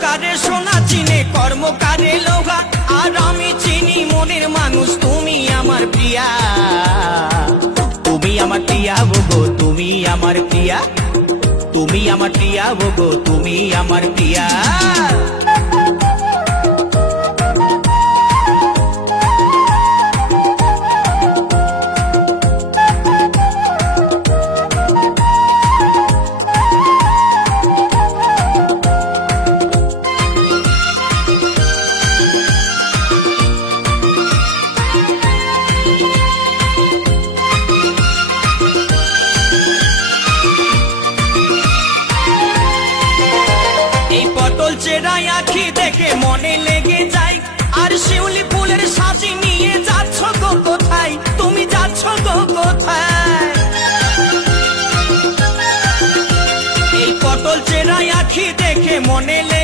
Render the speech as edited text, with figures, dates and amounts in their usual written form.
অহংকারে সোনা চিনে কর্মকারে লোহা, আর আমি চিনি মনের মানুষ তুমি আমার প্রিয়া। তুমি আমার প্রিয়া গো, তুমি আমার প্রিয়া, তুমি আমার প্রিয়া গো, তুমি আমার প্রিয়া। পটল চেরাই আঁখি দেখে মনে লেগে যায়, আর শিউলি ফুলের সাজি নিয়ে যাচ্ছ গো কোথায়, তুমি যাচ্ছ গো কোথায়। এই পটল চেরাই আঁখি দেখে মনে লেগে